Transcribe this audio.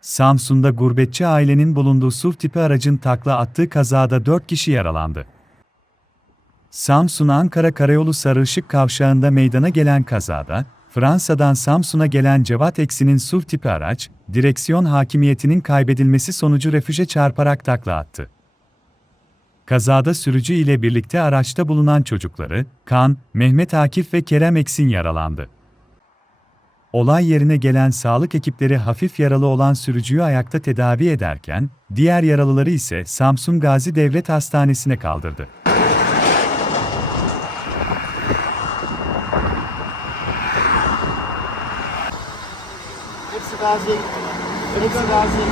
Samsun'da gurbetçi ailenin bulunduğu SUV tipi aracın takla attığı kazada 4 kişi yaralandı. Samsun-Ankara Karayolu Sarıışık kavşağında meydana gelen kazada, Fransa'dan Samsun'a gelen Cevat Eksi'nin SUV tipi araç, direksiyon hakimiyetinin kaybedilmesi sonucu refüje çarparak takla attı. Kazada sürücü ile birlikte araçta bulunan çocukları, Kan, Mehmet Akif ve Kerem Eksin yaralandı. Olay yerine gelen sağlık ekipleri hafif yaralı olan sürücüyü ayakta tedavi ederken, diğer yaralıları ise Samsun Gazi Devlet Hastanesi'ne kaldırdı. Hepsi gaziye gitti. Hepsi gaziye